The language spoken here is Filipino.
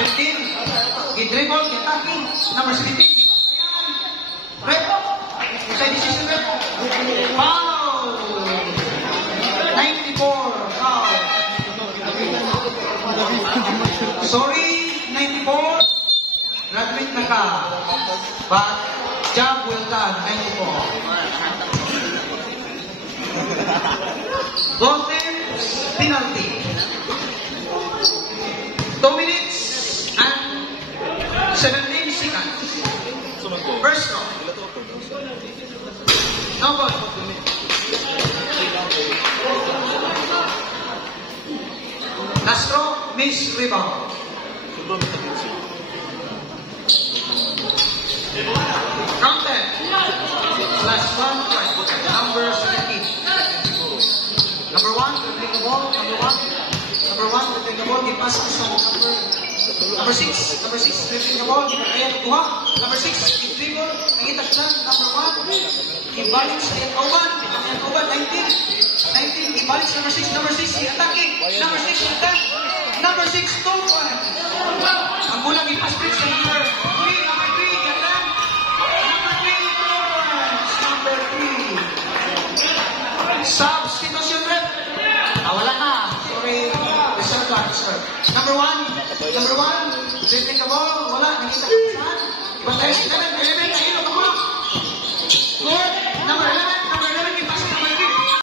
17, gi-dribble, gi-attacking. Number 17, red. Inside decision red. Foul. 94, foul. Sorry, 94. Graduate na ka. But, job well done, 94. Both teams, penalty. 2 minutes and 17 seconds. First row. No ball. Last row, miss rebound. Counted. Last one, number 17. Number 1, take the ball. Number 1, take the ball. Di pass sa number 6. Number 6, take the ball. Di pa kaya kuha. Number 6, dribble. Nakita siya. Number 1, ibalik sa Oban. 19, ibalik sa number 6. Number 6, attacking. Number 6, attack. Number 6, 2 points. Ang bulang ipas break sa number 3. Number 3, attack. Number 3, 2 points. Number 3. Substitution rep. Wala na. Sorry. Reserve lang, reserve. Number 1, dribbling the ball. Wala. Nakita ka saan? Iba tayo sa 11. 11, nahilo ka mo. Good.